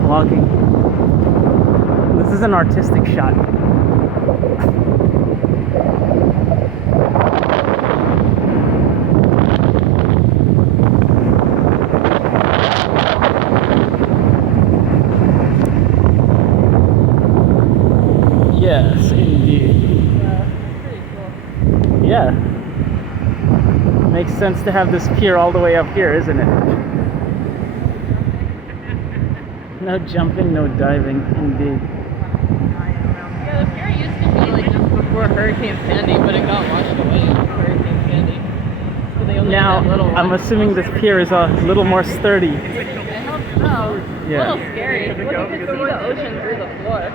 vlogging. This is an artistic shot. Yes, indeed. Pretty cool. Yeah. Makes sense to have this pier all the way up here, isn't it? No jumping, no diving, indeed. Yeah, the pier used to be like just before Hurricane Sandy, but it got washed away with Hurricane Sandy. So they only Now, had that little I'm one. assuming this pier is a little more sturdy. It helps out. Yeah. A little scary. Well, you can see the ocean through the floor.